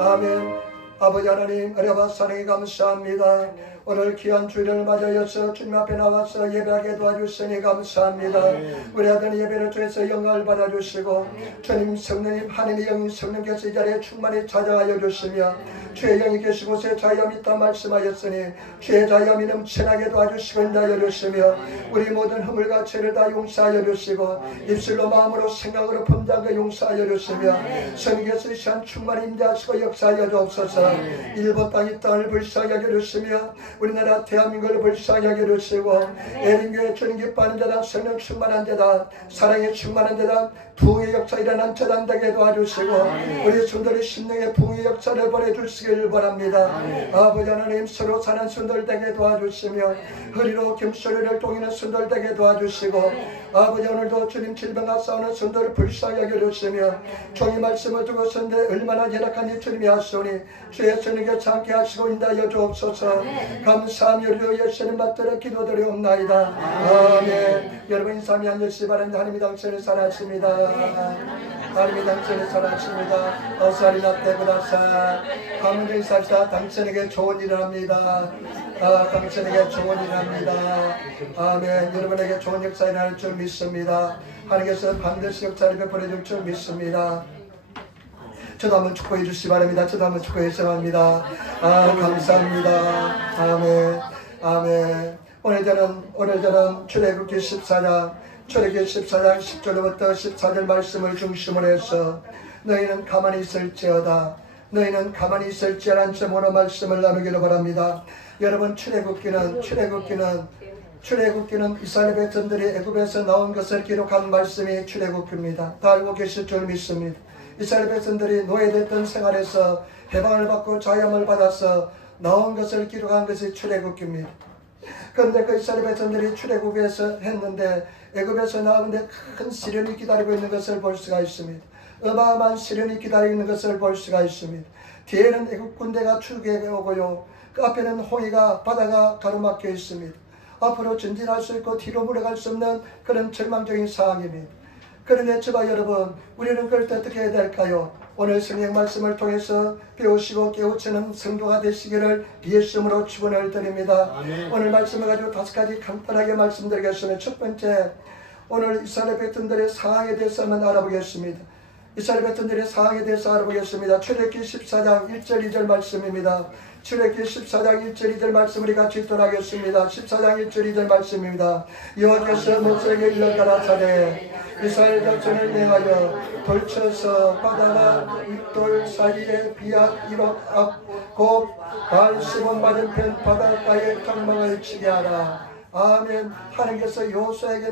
아멘. 아버지 하나님, 은혜와 사랑에 감사합니다. 오늘 귀한 주일을 맞이하여서 주님 앞에 나와서 예배하게 도와주시니 감사합니다. 우리 아들 예배를 통해서 영광을 받아주시고 주님 성령님 하나님의 영인 성령께서 이 자리에 충만히 찾아가여 주시며 주의 영이 계신 곳에 자유함이 있다 말씀하였으니 주의 자유함이 넘쳐나게 도와주시고 인도하여 주시며 우리 모든 허물과 죄를 다 용서하여 주시고 입술로 마음으로 생각으로 범죄한 것 용서하여 주시며 성령께서 이 시간 충만히 임재하시고 역사하여 주옵소서. 일본 땅 이 땅을 불쌍히 여겨 주시며 우리나라 대한민국을 불쌍히 여겨 주시고 애린교회 주님 기뻐하는 자단 성령 충만한 자단 사랑에 충만한 자단 부흥의 역사 일어난 자단 되게 도와주시고 우리 손들이 심령의 부흥의 역사를 보내주시기를 바랍니다. 아버지 하나님 서로 사는 손들 되게 도와주시며 허리로 gem소리를 동이는 손들 되게 도와주시고 아버지 오늘도 주님 질병과 싸우는 손들을 불쌍히 여겨주시며 종이 말씀을 두고 선대 얼마나 연약한 이 주님이 하시오니 주의 성령께 참게 하시고 인도하여 주옵소서. 감사하며 우리 예수님 받들어 기도드리옵나이다. 아멘. 여러분 인삼이 앉으시기 바랍니다. 하나님이 당신을 사랑하십니다. 하나님이 당신을 사랑하십니다. 어사리 나때 그다사 가문의 인사시다. 당신에게 좋은 일을 합니다. 당신에게 좋은 일을 합니다. 아멘. 여러분에게 좋은 역사 일어날 줄 믿습니다. 하나님께서 반드시 역사를 베풀어 줄 줄 믿습니다. 저도 한번 축복해 주시기 바랍니다. 저도 한번 축복해 주시기 바랍니다. 감사합니다. 아멘. 아멘. 오늘 저는 출애굽기 14장 10절부터 14절 말씀을 중심으로 해서 너희는 가만히 있을지어다. 너희는 가만히 있을지어라는 제목으로 말씀을 나누기를 바랍니다. 여러분 출애굽기는 이스라엘 백성들이 애굽에서 나온 것을 기록한 말씀이 출애굽기입니다. 다 알고 계실 줄 믿습니다. 이스라엘 백성들이 노예됐던 생활에서 해방을 받고 자유함을 받아서 나온 것을 기록한 것이 출애굽기입니다. 그런데 그 이스라엘 백성들이 출애굽에서 했는데 애굽에서 나오는데 큰 시련이 기다리고 있는 것을 볼 수가 있습니다. 어마어마한 시련이 기다리고 있는 것을 볼 수가 있습니다. 뒤에는 애굽 군대가 출애굽에 오고요. 그 앞에는 홍해가 바다가 가로막혀 있습니다. 앞으로 전진할 수 있고 뒤로 물러갈 수 없는 그런 절망적인 상황입니다. 그런데 저와 여러분, 우리는 그럴 때 어떻게 해야 될까요? 오늘 성경 말씀을 통해서 배우시고 깨우치는 성도가 되시기를 예수님으로 축원을 드립니다. 아멘. 오늘 말씀을 가지고 5가지 간단하게 말씀드리겠습니다. 첫 번째, 오늘 이스라엘 백성들의 상황에 대해서 한번 알아보겠습니다. 이스라엘 백성들의 상황에 대해서 알아보겠습니다. 출애굽기 14장 1절 2절 말씀입니다. 출애굽기 14장 1절 2절 말씀 우리 같이 읽도록하겠습니다. 14장 1절 2절 말씀입니다. 여호와께서 모세에게 일러 가라사대 이스라엘 백성을 명하여 돌쳐서 바다와 윗돌 사이에 비약 1억 앞 곧 발10원 맞은편 바닷가에 장막을 치게 하라. 아멘. 하나님께서 모세에게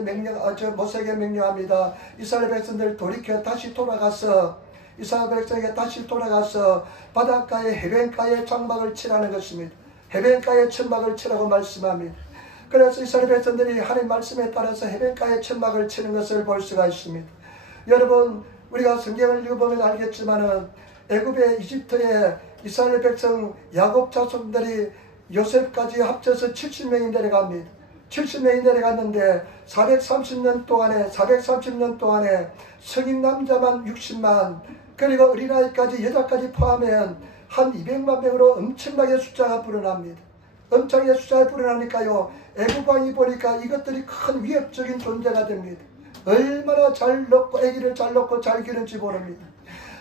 명령합니다. 이스라엘 백성들 돌이켜 다시 돌아가서 이스라엘 백성에게 다시 돌아가서 바닷가에 해변가에 장막을 치라는 것입니다. 해변가에 천막을 치라고 말씀합니다. 그래서 이스라엘 백성들이 하나님 말씀에 따라서 해변가에 천막을 치는 것을 볼 수가 있습니다. 여러분 우리가 성경을 읽어보면 알겠지만은 애굽의 이집트에 이스라엘 백성 야곱 자손들이 요셉까지 합쳐서 70명이 내려갑니다. 70명이 내려갔는데 430년 동안에 성인 남자만 60만 그리고 어린아이까지 여자까지 포함하면 한 200만 명으로 엄청나게 숫자가 불어납니다. 엄청나게 숫자가 불어나니까요. 애국왕이 보니까 이것들이 큰 위협적인 존재가 됩니다. 얼마나 잘 넣고 아기를 잘 넣고 잘 기르는지 모릅니다.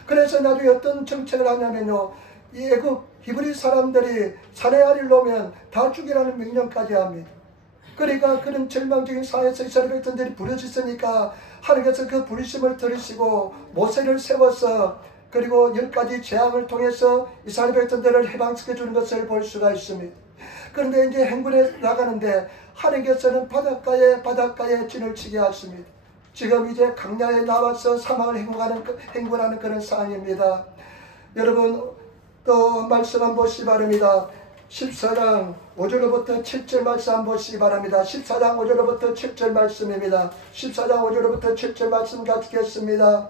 그래서 나중에 어떤 정책을 하냐면요. 이 애국 히브리 사람들이 사내아리를 놓으면 다 죽이라는 명령까지 합니다. 그러니까 그런 절망적인 사회에서 이스라엘 백성들이 부르짖으니까 하나님께서 그 부르심을 들으시고 모세를 세워서 그리고 10가지 재앙을 통해서 이스라엘 백성들을 해방시켜 주는 것을 볼 수가 있습니다. 그런데 이제 행군에 나가는데 하나님께서는 바닷가에 진을 치게 하십니다. 지금 이제 강야에 나와서 사막을 행군하는 그런 상황입니다. 여러분 또 말씀 한번 보시기 바랍니다. 14장 5절로부터 7절 말씀 한번 보시기 바랍니다. 14장 5절로부터 7절 말씀입니다. 14장 5절로부터 7절 말씀 같이 읽겠습니다.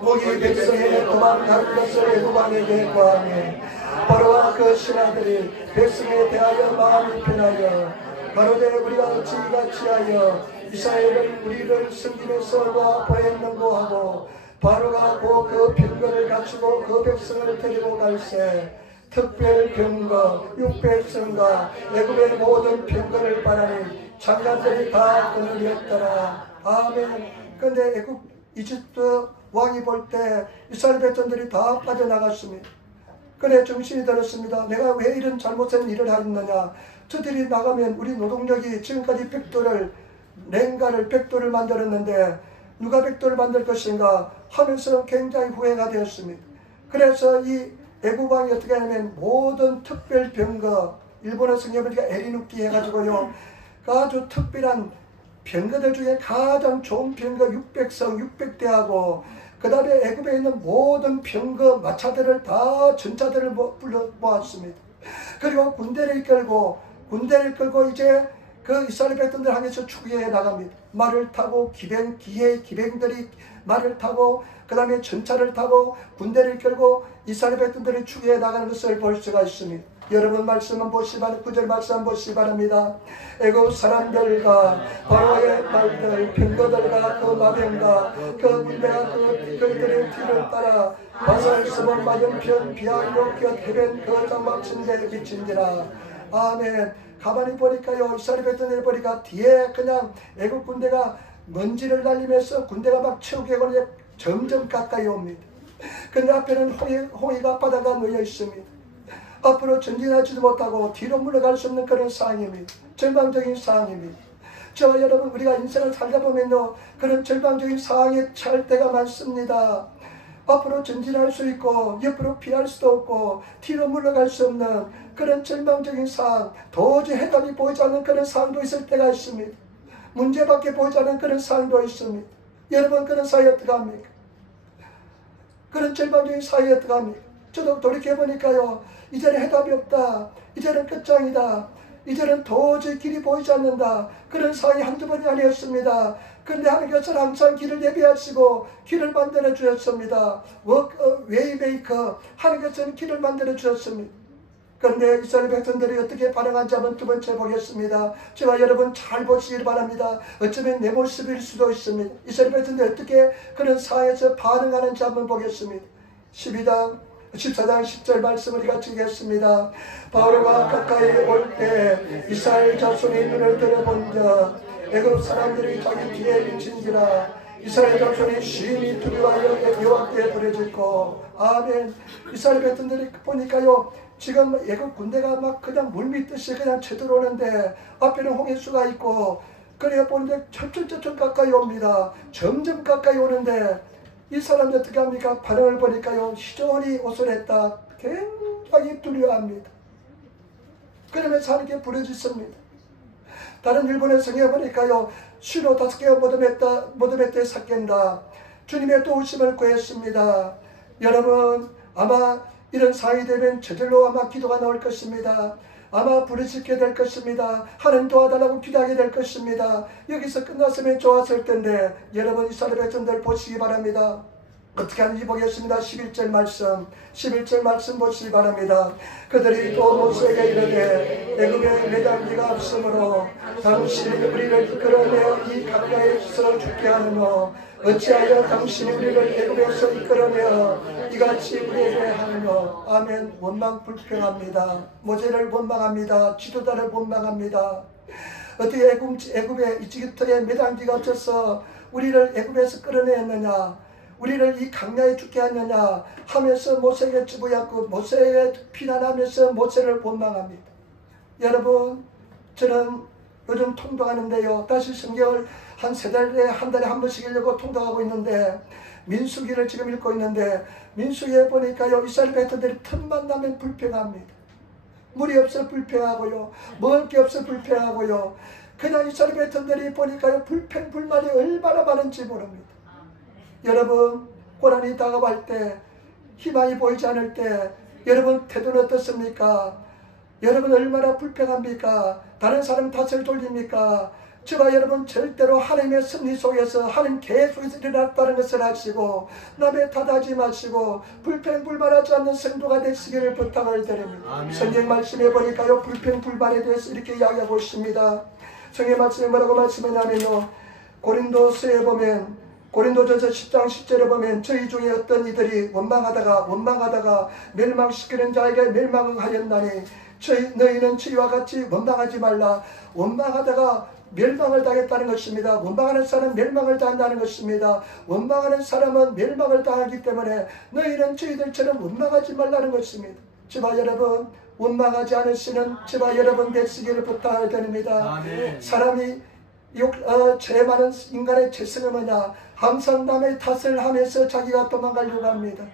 거기 백성에게 도망갈 것을 애굽왕에게 구하매 바로와 그 신하들이 백성에 대하여 마음이 편하여 가로되 우리가 어찌 같이 하여 이스라엘을 우리를 섬기면서 놓아 보냈는고 하고 바로가 그 병거를 갖추고 그 백성을 데리고 갈새 특별 병거 600성과 애굽의 모든 병거를 바라니 장관들이 다 그늘이었더라. 아멘. 근데 애굽 이집트 왕이 볼 때 이스라엘 백성들이 다 빠져나갔습니다. 그래 정신이 들었습니다. 내가 왜 이런 잘못된 일을 하였느냐. 저들이 나가면 우리 노동력이 지금까지 냉가를 100도를 만들었는데 누가 100도를 만들 것인가 하면서 굉장히 후회가 되었습니다. 그래서 이 애굽 왕이 어떻게 하냐면 모든 특별 병거, 일본어 성경에 보니까 에리누키 해가지고요, 아주 특별한 병거들 중에 가장 좋은 병거 600성 600대하고 그 다음에 애굽에 있는 모든 병거 마차들을 다 전차들을 불러 모았습니다. 그리고 군대를 이끌고 이제 그 이스라엘 백성들 향해서 추기해 나갑니다. 말을 타고 기병들이 말을 타고 그 다음에 전차를 타고 군대를 이끌고 이스라엘 백성들이 추기해 나가는 것을 볼 수가 있습니다. 여러분 말씀은 보시기 바랍니다. 9절 말씀 한번 보시기 바랍니다. 애굽 사람들과 바로의 말들 병거들과 그 마병과 그 군대가 그들의 뒤를 따라 바살스본 맞은편 비아이로 곁 해변 그 장막침대에 비친지라. 아멘. 가만히 보니까요, 이스라엘 백성들을 보니까 뒤에 그냥 애굽 군대가 먼지를 날리면서 군대가 막 채우고 점점 가까이 옵니다. 근데 앞에는 호위가 바다가 놓여 있습니다. 앞으로 전진하지도 못하고 뒤로 물러갈 수 없는 그런 상황입니다. 절망적인 상황입니다. 저와 여러분, 우리가 인생을 살다 보면요, 그런 절망적인 상황에 처할 때가 많습니다. 앞으로 전진할 수 있고 옆으로 피할 수도 없고 뒤로 물러갈 수 없는 그런 절망적인 상황, 도저히 해답이 보이지 않는 그런 상황도 있을 때가 있습니다. 문제밖에 보이지 않는 그런 상황도 있습니다. 여러분, 그런 사이에 어떻게 합니까? 그런 절망적인 사이에 어떻게 합니까? 저도 돌이켜보니까요, 이제는 해답이 없다, 이제는 끝장이다, 이제는 도저히 길이 보이지 않는다, 그런 상황이 한두 번이 아니었습니다. 그런데 하나님께서는 항상 길을 예비하시고 길을 만들어 주셨습니다. 웨이메이커, 하나님께서는 길을 만들어 주셨습니다. 그런데 이스라엘 백성들이 어떻게 반응한지 한번 두 번째 보겠습니다. 제가 여러분 잘 보시길 바랍니다. 어쩌면 내 모습일 수도 있습니다. 이스라엘 백성들이 어떻게 그런 상황에서 반응하는지 한번 보겠습니다. 14장 10절 말씀을 같이 읽겠습니다. 바로가 가까이 올 때 이스라엘 자손의 눈을 들어본즉 애굽 사람들이 자기 뒤에 미친지라. 이스라엘 자손이 심히 두려워하여 여호와께 부르짖고. 아멘. 이스라엘 백성들이 보니까요, 지금 애굽 군대가 막 그냥 물밀듯이 그냥 쳐들어오는데 앞에는 홍해수가 있고, 그래 보는데 천천히 가까이 옵니다. 점점 가까이 오는데 이 사람들 어떻게 합니까? 반응을 보니까요, 시전이 오선했다. 굉장히 두려워합니다. 그러면서 하나님께 부르짖습니다. 다른 일본의 성경에 보니까요, 시로 5개가 모둠에 삭힌다. 주님의 도우심을 구했습니다. 여러분, 아마 이런 상황이 되면 저절로 아마 기도가 나올 것입니다. 아마 부르짖게 될 것입니다. 하나님 도와달라고 기도하게 될 것입니다. 여기서 끝났으면 좋았을 텐데, 여러분 이스라엘 백성들 보시기 바랍니다. 어떻게 하는지 보겠습니다. 11절 말씀 보시기 바랍니다. 그들이 또 모세에게 이르되 애굽에 매장지가 없으므로 당신이 우리를 이끌어내어 이 강가에서 죽게 하느뇨. 어찌하여 당신이 우리를 애굽에서 이끌어내어 이같이 우리에게 하느뇨. 아멘. 원망 불평합니다. 모세를 원망합니다. 지도자를 원망합니다. 어떻게 애굽에 이집트에 매장지가 없어서 우리를 애굽에서 끌어내었느냐, 우리를 이 강야에 죽게 하느냐 하면서 모세에게 찌부였고 모세에 비난하면서 모세를 원망합니다. 여러분, 저는 요즘 통독하는데요, 다시 성경을 한 달에 한 번씩 읽려고 통독하고 있는데, 민수기를 지금 읽고 있는데, 민수기에 보니까요, 이스라엘 백성들이 틈만 나면 불평합니다. 물이 없어 불평하고요, 먹을 게 없어 불평하고요, 그냥 이스라엘 백성들이 보니까요, 불평불만이 얼마나 많은지 모릅니다. 여러분, 고난이 다가갈 때, 희망이 보이지 않을 때 여러분 태도는 어떻습니까? 여러분 얼마나 불평합니까? 다른 사람 탓을 돌립니까? 저와 여러분 절대로 하나님의 섭리 속에서, 하나님 계획 속에서 일어났다는 것을 아시고 남의 탓하지 마시고 불평불만하지 않는 성도가 되시기를 부탁을 드립니다. 성경 말씀해 보니까요, 불평불만에 대해서 이렇게 이야기하고 있습니다. 성경 말씀에 뭐라고 말씀하냐면요, 고린도서에 보면 고린도전서 10장 10절에 보면 저희 중에 어떤 이들이 원망하다가 멸망시키는 자에게 멸망을 하였나니 너희는 저희와 같이 원망하지 말라. 원망하다가 멸망을 당했다는 것입니다. 원망하는 사람은 멸망을 당한다는 것입니다. 원망하는 사람은 멸망을 당하기 때문에 너희는 저희들처럼 원망하지 말라는 것입니다. 제발 여러분, 원망하지 않으시는 제발 여러분 되시기를 부탁을 드립니다. 아멘. 사람이 죄 많은 인간의 죄성은 뭐냐? 항상 남의 탓을 하면서 자기가 도망가려고 합니다.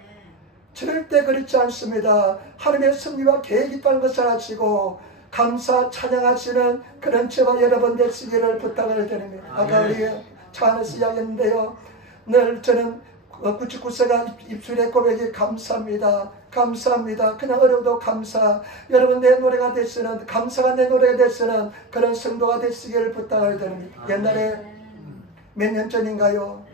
절대 그렇지 않습니다. 하나님의 섭리와 계획이 있다는 것을 아시고 감사 찬양하시는 그런 제발 여러분 되시기를 부탁을 드립니다. 아까 우리 차 안에서 이야기했는데요. 늘 저는 99세가 입술의 고백이 감사합니다. 감사합니다. 그냥 어려워도 감사. 여러분 내 노래가 되시는, 감사가 내 노래가 되시는 그런 성도가 되시기를 부탁을 드립니다. 옛날에 몇 년 전인가요?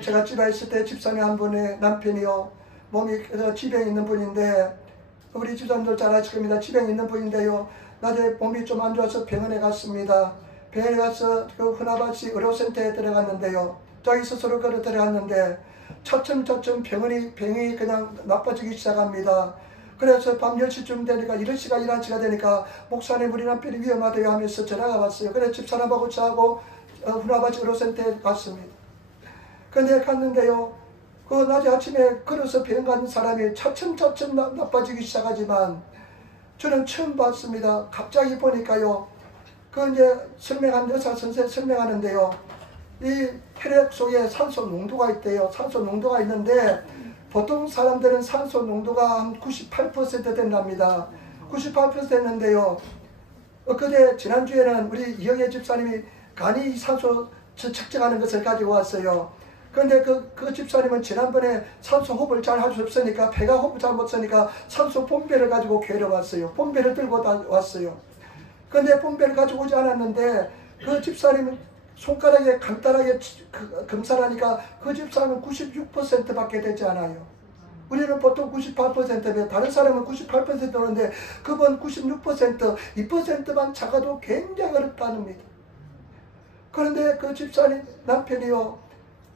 제가 집에 있을 때 집사님 한 분의 남편이요. 몸이 지병이 있는 분인데, 우리 집사님들 잘 아실 겁니다. 지병이 있는 분인데요. 낮에 몸이 좀 안 좋아서 병원에 갔습니다. 병원에 가서 그 흔하바시 의료센터에 들어갔는데요. 자기 스스로 걸어 들어갔는데 차츰 병이 그냥 나빠지기 시작합니다. 그래서 밤 10시쯤 되니까 이런 시간 되니까 목사님 우리 남편이 위험하대요 하면서 전화가 왔어요. 그래서 집사람하고 저하고 흔하바시 의료센터에 갔습니다. 근데 갔는데요. 그 낮에 아침에 걸어서 병원 가는 사람이 차츰 나빠지기 시작하지만 저는 처음 봤습니다. 갑자기 보니까요. 그 이제 의사 선생 설명하는데요. 이 혈액 속에 산소 농도가 있대요. 산소 농도가 있는데 보통 사람들은 산소 농도가 한 98% 된답니다. 98% 됐는데요. 그때 지난주에는 우리 이영애 집사님이 간이 산소 측정하는 것을 가지고 왔어요. 그런데 그 집사님은 지난번에 산소 호흡을 잘 할 수 없으니까 배가 호흡 잘 못 쓰니까 산소 폼배를 가지고 괴로 왔어요. 폼배를 들고 왔어요. 그런데 폼배를 가지고 오지 않았는데 그 집사님은 손가락에 간단하게 검사하니까 그 집사람은 96%밖에 되지 않아요. 우리는 보통 98%면 다른 사람은 98% 오는데 그분 96%, 2%만 작아도 굉장히 어렵다는겁니다. 그런데 그 집사님 남편이요.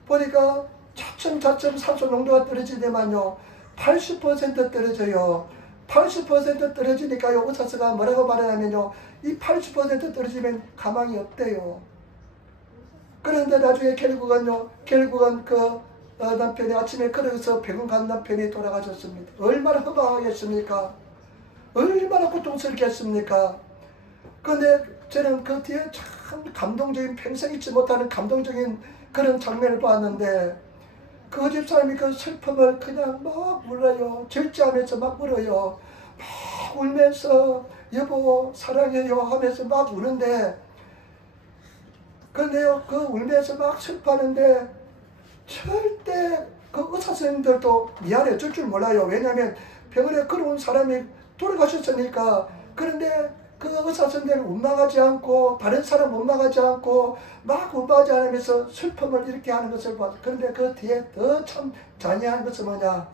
보니까 차츰 산소 농도가 떨어지더만요. 80% 떨어져요. 80% 떨어지니까요. 의사가 뭐라고 말하냐면요. 이 80% 떨어지면 가망이 없대요. 그런데 나중에 결국은 그 남편이 아침에 걸어서 병원 간 남편이 돌아가셨습니다. 얼마나 허망하겠습니까? 얼마나 고통스럽겠습니까? 그런데 저는 그 뒤에 참 감동적인, 평생 잊지 못하는 감동적인 그런 장면을 봤는데 그 집사람이 그 슬픔을 그냥 막 울어요. 절제하면서 막 울어요. 막 울면서 여보 사랑해요 하면서 막 우는데 그런데요, 그 울면서 막 슬퍼하는데 절대 그 의사 선생님들도 미안해 어쩔 줄 몰라요. 왜냐하면 병원에 걸어온 사람이 돌아가셨으니까. 그런데 그 의사 선생님을 원망하지 않고 다른 사람 원망하지 않고 막 원망하지 않으면서 슬픔을 이렇게 하는 것을 봤어요. 그런데 그 뒤에 더 참 잔인한 것은 뭐냐,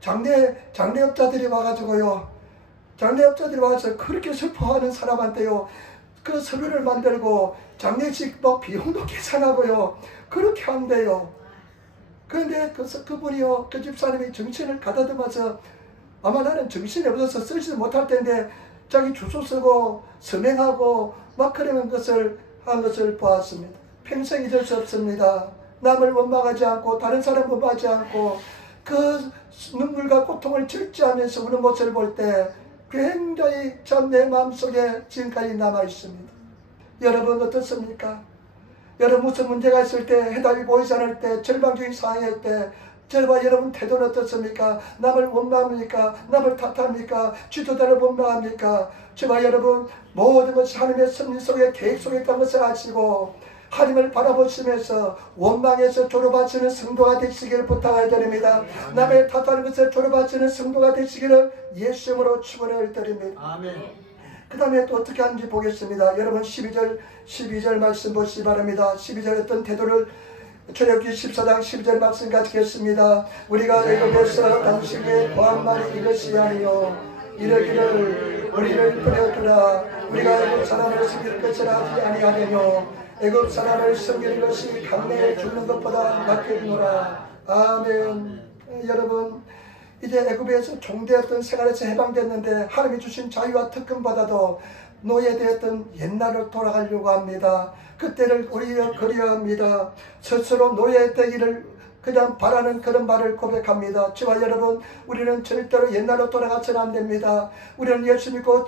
장례업자들이 와가지고요, 장례업자들이 와서 그렇게 슬퍼하는 사람한테요 그 서류를 만들고 장례식 뭐 비용도 계산하고요 그렇게 한대요. 그런데 그분이요, 그 집사님이 정신을 가다듬어서 아마 나는 정신이 없어서 쓰지도 못할 텐데 자기 주소 쓰고 서명하고 막 그런 것을 한 것을 보았습니다. 평생 잊을 수 없습니다. 남을 원망하지 않고 다른 사람 원망하지 않고 그 눈물과 고통을 절제하면서 우는 모습을 볼 때 굉장히 참 내 마음속에 지금까지 남아있습니다. 여러분 어떻습니까? 여러분 무슨 문제가 있을 때, 해답이 보이지 않을 때, 절망적인 상황일 때 저와 여러분 태도는 어떻습니까? 남을 원망합니까? 남을 탓합니까? 지도자를 원망합니까? 저와 여러분 모든 것이 하나님의 섭리 속에 계획 속에 있다는 것을 아시고 하나님을 바라보시면서 원망에서 졸업하시는 성도가 되시기를 부탁을 드립니다. 남의 탓하는 것에 졸업하시는 성도가 되시기를 예수님으로 축원을 드립니다. 아멘. 그 다음에 또 어떻게 하는지 보겠습니다. 여러분 12절 말씀 보시기 바랍니다. 12절 어떤 태도를 출애굽기 14장 12절 말씀 가지겠습니다. 우리가 애굽에서 당신에게 보한 말이 이것이 아니요 이르기를 우리를 버려두라. 우리가 애굽 사람을 섬길 것을 하지 아니하려뇨. 애굽 사람을 섬기는 것이 강내에 죽는 것보다 낫겠노라. 아멘. 여러분, 이제 애굽에서 종되었던 생활에서 해방됐는데 하나님이 주신 자유와 특권보다도 노예되었던 옛날로 돌아가려고 합니다. 그때를 우리가 그리워합니다. 스스로 노예되기를 그냥 바라는 그런 말을 고백합니다. 저와 여러분, 우리는 절대로 옛날로 돌아가서는 안 됩니다. 우리는 예수 믿고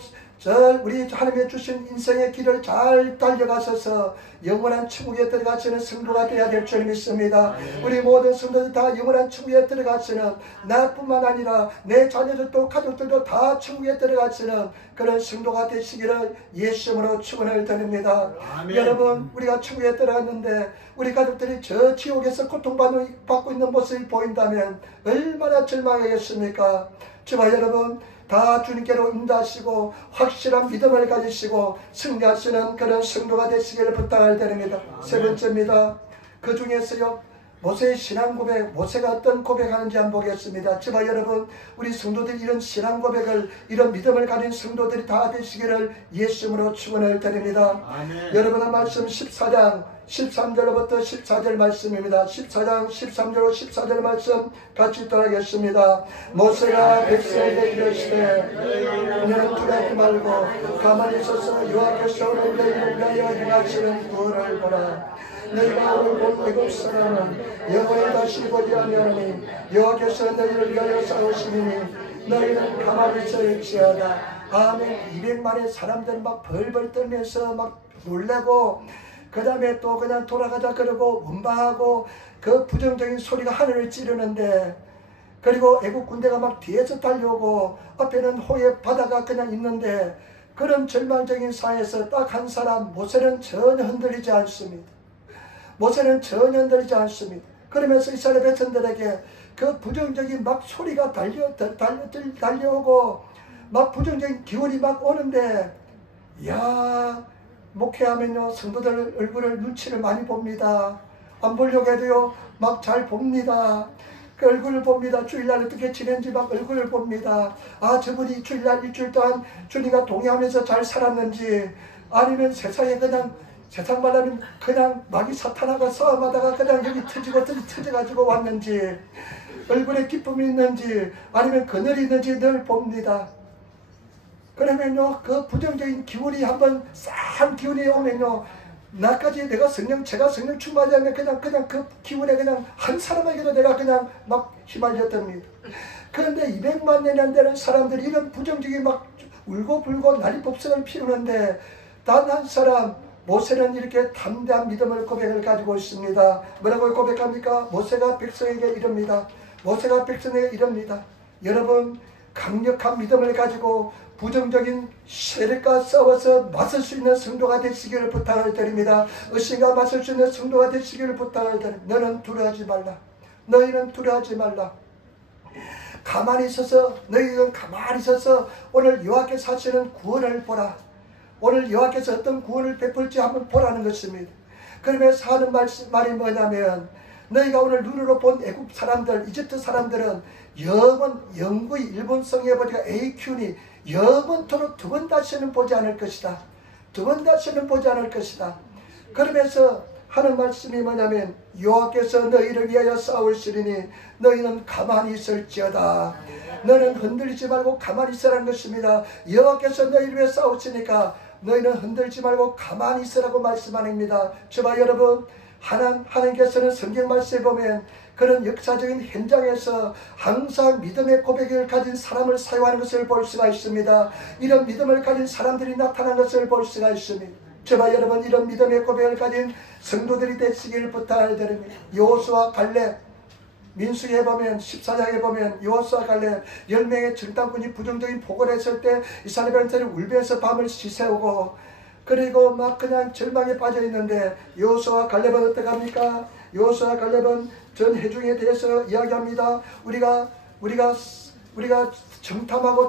우리 하나님의 주신 인생의 길을 잘 달려가셔서 영원한 천국에 들어가시는 성도가 되어야 될 줄 믿습니다. 우리 모든 성도들 다 영원한 천국에 들어가시는, 나뿐만 아니라 내 자녀들도 가족들도 다 천국에 들어가시는 그런 성도가 되시기를 예수님으로 축원을 드립니다. 아멘. 여러분, 우리가 천국에 들어갔는데 우리 가족들이 저 지옥에서 고통받고 있는 모습이 보인다면 얼마나 절망하겠습니까? 저와 여러분, 다 주님께로 인도하시고 확실한 믿음을 가지시고 승리하시는 그런 성도가 되시기를 부탁을 드립니다. 세 번째입니다. 그 중에서요, 모세의 신앙 고백, 모세가 어떤 고백하는지 한번 보겠습니다. 저와 여러분, 우리 성도들이 이런 신앙 고백을, 이런 믿음을 가진 성도들이 다 되시기를 예수님으로 축원을 드립니다. 아멘. 여러분의 말씀 14장 13절부터 14절 말씀입니다. 14장 13절로 14절 말씀 같이 따라하겠습니다. 모세가 백성에게 이르시되 너는 두려워하지 말고 가만히 있어서 여호와께서 오늘 너희를 위하여 행하시는 구원을 보라. 너희가 오늘 본 애굽 사람은 영원히 다시 보지 아니하니 여호와께서 너희를 위하여 싸우시니 너희는 가만히 있을지어다. 아멘. 200만의 사람들 막 벌벌 떨면서 막 놀래고 그 다음에 또 그냥 돌아가자 그러고 원망하고 그 부정적인 소리가 하늘을 찌르는데, 그리고 애국 군대가 막 뒤에서 달려오고 앞에는 호의 바다가 그냥 있는데, 그런 절망적인 상황에서 딱 한 사람, 모세는 전혀 흔들리지 않습니다. 모세는 전혀 흔들리지 않습니다. 그러면서 이스라엘 백성들에게 그 부정적인 막 소리가 달려오고 막 부정적인 기운이 막 오는데, 야, 목회하면요 성도들 얼굴을 눈치를 많이 봅니다. 안 보려고 해도요 막 잘 봅니다. 그 얼굴을 봅니다. 주일날 어떻게 지낸지 막 얼굴을 봅니다. 아, 저분이 주일날 일주일 동안 주님과 동행하면서 잘 살았는지, 아니면 세상에 그냥, 세상 말하면 그냥 마귀 사탄하고 싸움하다가 그냥 여기 터져가지고 왔는지, 얼굴에 기쁨이 있는지 아니면 그늘이 있는지 늘 봅니다. 그러면요 그 부정적인 기운이 한번 싼 기운이 오면요, 나까지 내가 제가 성령 충만하지 않으면 그냥 그 기운에 그냥 한 사람에게도 내가 그냥 막 휘말렸답니다. 그런데 200만 년이 안 되는 사람들이 이런 부정적인 막 울고불고 난리법석을 피우는데, 단 한 사람 모세는 이렇게 담대한 믿음을 고백을 가지고 있습니다. 뭐라고 고백합니까? 모세가 백성에게 이릅니다. 모세가 백성에게 이릅니다. 여러분, 강력한 믿음을 가지고 부정적인 세력과 싸워서 맞설 수 있는 성도가 되시기를 부탁을 드립니다. 의심과 맞설 수 있는 성도가 되시기를 부탁을 드립니다. 너는 두려워하지 말라. 너희는 두려워하지 말라. 가만히 있어서, 너희는 가만히 있어서 오늘 여호와께서 하시는 구원을 보라. 오늘 여호와께서 어떤 구원을 베풀지 한번 보라는 것입니다. 그러면서 하는 말이 뭐냐면, 너희가 오늘 눈으로 본 애굽 사람들, 이집트 사람들은 영구히 일본성에 보니까 AQ니 영원토록 두 번 다시는 보지 않을 것이다. 두 번 다시는 보지 않을 것이다. 그러면서 하는 말씀이 뭐냐면, 여호와께서 너희를 위하여 싸우시리니 너희는 가만히 있을지어다. 너는 흔들리지 말고 가만히 있으라는 것입니다. 여호와께서 너희를 위해 싸우시니까 너희는 흔들지 말고 가만히 있으라고 말씀합니다. 저와 여러분, 하나님께서는 성경 말씀에 보면 그런 역사적인 현장에서 항상 믿음의 고백을 가진 사람을 사용하는 것을 볼 수가 있습니다. 이런 믿음을 가진 사람들이 나타난 것을 볼 수가 있습니다. 저와 여러분, 이런 믿음의 고백을 가진 성도들이 되시기를 부탁을 드립니다. 여호수아 갈렙, 민수기에 보면 14장에 보면 여호수아 갈렙 10명의 정탐꾼이 부정적인 보고를 했을 때 이스라엘 백성들이 울면서 밤을 지새우고, 그리고 막 그냥 절망에 빠져 있는데, 여호수아 갈렙은 어떻게 합니까? 여호수아 갈렙은 전 회중에 대해서 이야기합니다. 우리가 정탐하고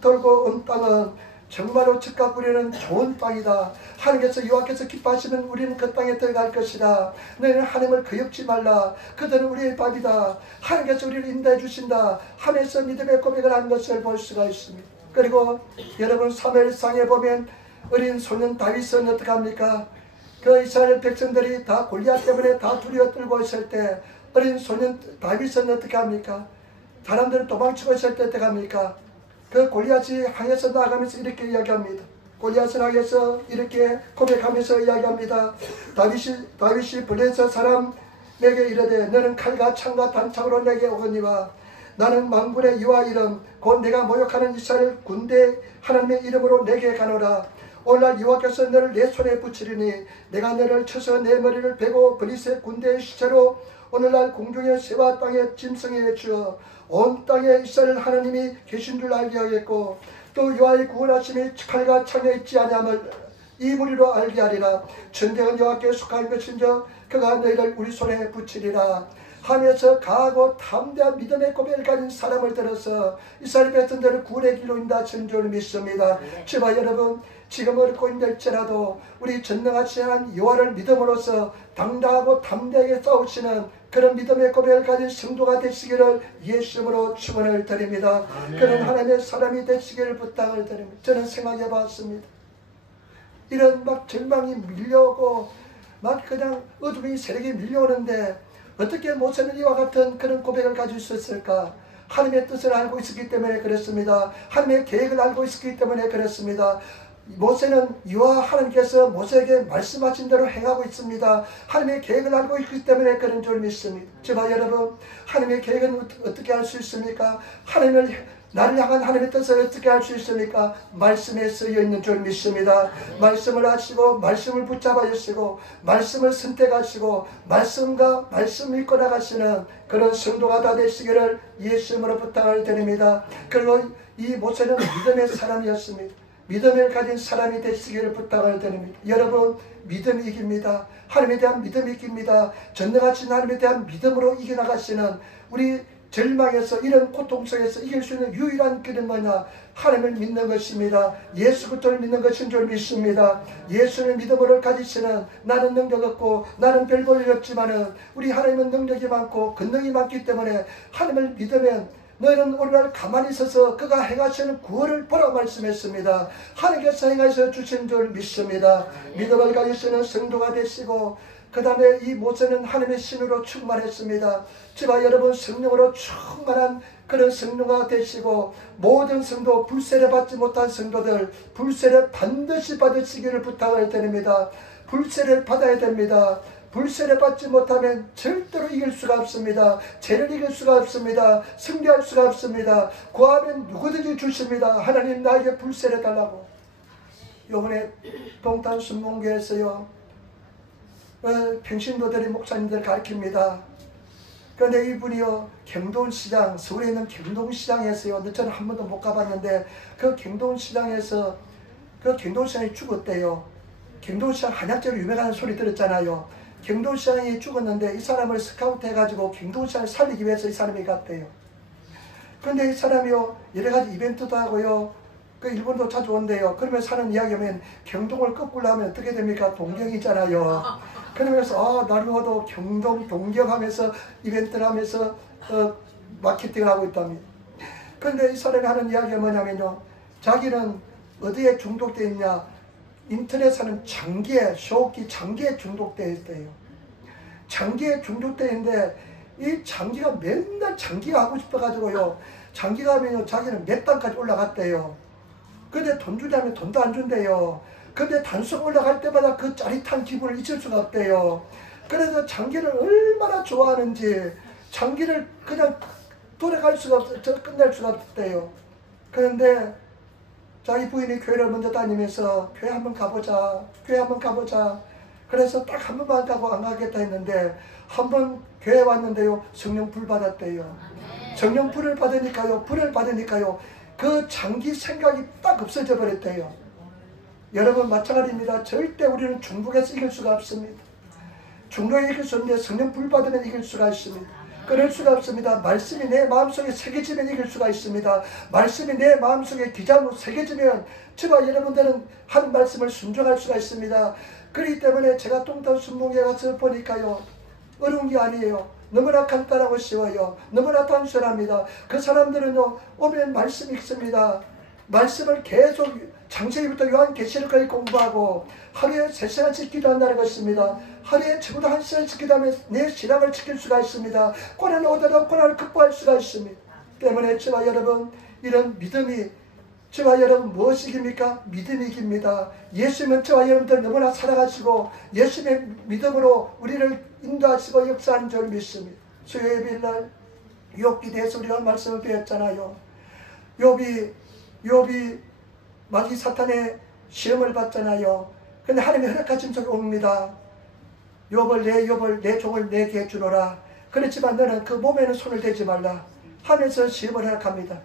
돌고 온 땅은 정말로 즉각 우리는 좋은 땅이다. 하나님께서 여호와께서 기뻐하시면 우리는 그 땅에 들어갈 것이다. 너희는 하나님을 거역지 말라. 그들은 우리의 밥이다. 하나님께서 우리를 인도해 주신다 하면서 믿음의 고백을 한 것을 볼 수가 있습니다. 그리고 여러분, 사무엘상에 보면 어린 소년 다윗은 어떻게 합니까? 그 이스라엘 백성들이 다 골리앗 때문에 다 두려워 떨고 있을 때 어린 소년 다윗은 어떻게 합니까? 사람들은 도망치고 있을 때 어떻게 합니까? 그 골리앗이 향해서 나가면서 이렇게 이야기합니다. 골리앗을 향해서 이렇게 고백하면서 이야기합니다. 다윗이 블레셋 사람에게 이르되 너는 칼과 창과 단창으로 내게 오거니와 나는 만군의 여호와 이름 곧 내가 모욕하는 이스라엘 군대 하나님의 이름으로 내게 가노라. 오늘날 여호와께서 너를 내 손에 붙이리니 내가 너를 쳐서 내 머리를 베고 블레셋 군대의 시체로 오늘날 공중의 새와 땅의 짐승에 주어 온 땅에 이스라엘 하나님이 계신 줄 알게 하겠고 또 여호와의 구원하심이 칼과 창에 있지 아니함을 이 무리로 알게 하리라. 전쟁은 여호와께 속한 것인저 그가 너희를 우리 손에 붙이리라 하면서 강하고 담대한 믿음의 고백을 가진 사람을 들어서 이스라엘 백성들을 구원의 길로 인도하신 줄 믿습니다. 제발 여러분 지금 어렵고 힘들지라도 우리 전능하신 하나님 여호와를 믿음으로써 당당하고 담대하게 싸우시는 그런 믿음의 고백을 가진 성도가 되시기를 예수님으로 축원을 드립니다. 그런 하나님의 사람이 되시기를 부탁을 드립니다. 저는 생각해 봤습니다. 이런 막 절망이 밀려오고 막 그냥 어둠이 세력이 밀려오는데 어떻게 모세는 이와 같은 그런 고백을 가질 수 있을까? 하나님의 뜻을 알고 있었기 때문에 그렇습니다. 하나님의 계획을 알고 있었기 때문에 그렇습니다. 모세는 여호와 하나님께서 모세에게 말씀하신 대로 행하고 있습니다. 하나님의 계획을 알고 있기 때문에 그런 줄 믿습니다. 제발 여러분 하나님의 계획은 어떻게 알 수 있습니까? 나를 향한 하나님의 뜻을 어떻게 알 수 있습니까? 말씀에 쓰여 있는 줄 믿습니다. 말씀을 아시고 말씀을 붙잡아 주시고 말씀을 선택하시고 말씀과 말씀 믿고 나가시는 그런 성도가 다 되시기를 예수님으로 부탁을 드립니다. 그리고 이 모세는 믿음의 사람이었습니다. 믿음을 가진 사람이 되시기를 부탁을 드립니다. 여러분 믿음이 이깁니다. 하나님에 대한 믿음이 이깁니다. 전능하신 하나님에 대한 믿음으로 이겨나가시는 우리 절망에서 이런 고통 속에서 이길 수 있는 유일한 길은 뭐냐? 하나님을 믿는 것입니다. 예수 그리스도를 믿는 것인 줄 믿습니다. 예수를 믿음으로 가지시는 나는 능력 없고 나는 별 볼 일 없지만은 우리 하나님은 능력이 많고 권능이 많기 때문에 하나님을 믿으면 너희는 오늘날 가만히 있어서 그가 행하시는 구원을 보라 말씀했습니다. 하나님께서 행하셔 주신 줄 믿습니다. 믿음을 가지시는 성도가 되시고 그 다음에 이 모세는 하나님의 신으로 충만했습니다. 제발 여러분 성령으로 충만한 그런 성도가 되시고 모든 성도 불세례 받지 못한 성도들 불세례 반드시 받으시기를 부탁을 드립니다. 불세례를 받아야 됩니다. 불세례 받지 못하면 절대로 이길 수가 없습니다. 죄를 이길 수가 없습니다. 승리할 수가 없습니다. 구하면 누구든지 주십니다. 하나님 나에게 불세례 달라고. 요번에 동탄 순몽교에서요 평신도들이 목사님들 가르칩니다. 그런데 이분이요 경동시장 서울에 있는 경동시장에서요 저는 한 번도 못 가봤는데 그 경동시장에서 그 경동시장이 죽었대요. 경동시장 한약재로 유명한 소리 들었잖아요. 경동시장이 죽었는데 이 사람을 스카우트 해가지고 경동시장을 살리기 위해서 이 사람이 갔대요. 그런데 이 사람이요 여러가지 이벤트도 하고요 그 일본도 자주 온대요. 그러면 사는 이야기하면 경동을 거꾸로 하면 어떻게 됩니까? 동경이잖아요. 그러면서 나름대로 경동 동경하면서 이벤트를 하면서 마케팅을 하고 있답니다. 그런데 이 사람이 하는 이야기가 뭐냐면요 자기는 어디에 중독되어 있냐 인터넷에는 장기에 쇼기 장기에 중독되어 있대요. 장기에 중독되어 있는데 이 장기가 맨날 장기가 하고 싶어가지고요 장기가 하면요 자기는 몇 단까지 올라갔대요. 근데 돈 주자면 돈도 안 준대요. 근데 단속 올라갈 때마다 그 짜릿한 기분을 잊을 수가 없대요. 그래서 장기를 얼마나 좋아하는지 장기를 그냥 돌아갈 수가 없어 끝낼 수가 없대요. 그런데 자기 부인이 교회를 먼저 다니면서 교회 한번 가보자 교회 한번 가보자 그래서 딱 한 번만 가고 안 가겠다 했는데 한 번 교회 왔는데요 성령 불 받았대요. 성령 불을 받으니까요 그 장기 생각이 딱 없어져 버렸대요. 여러분 마찬가지입니다. 절대 우리는 중독에서 이길 수가 없습니다. 중독에 이길 수 없는데 성령 불 받으면 이길 수가 있습니다. 끊을 수가 없습니다. 말씀이 내 마음속에 새겨지면 이길 수가 있습니다. 말씀이 내 마음속에 기장으로 새겨지면 저와 여러분들은 한 말씀을 순종할 수가 있습니다. 그렇기 때문에 제가 동탄 순봉에 가서 보니까요 어려운 게 아니에요. 너무나 간단하고 쉬워요. 너무나 단순합니다. 그 사람들은요 오면 말씀이 있습니다. 말씀을 계속 창세기부터 요한계시록까지 공부하고 하루에 3시간씩 기도한다는 것입니다. 하루에 적어도 1시간씩 기도하면 내 신앙을 지킬 수가 있습니다. 고난이 오더라도 고난을 극복할 수가 있습니다. 때문에 저와 여러분, 이런 믿음이 저와 여러분 무엇이깁니까? 믿음이 깁니다. 예수님은 저와 여러분들 너무나 사랑하시고 예수님의 믿음으로 우리를 인도하시고 역사하는 줄 믿습니다. 수요일날 욥기에 대해서 우리가 말씀을 배웠잖아요. 욥이 마귀 사탄의 시험을 받잖아요. 근데 하나님이 허락하신 적이 옵니다. 욥을 내 종을 내게 주노라. 그렇지만 너는 그 몸에는 손을 대지 말라 하면서 시험을 허락합니다.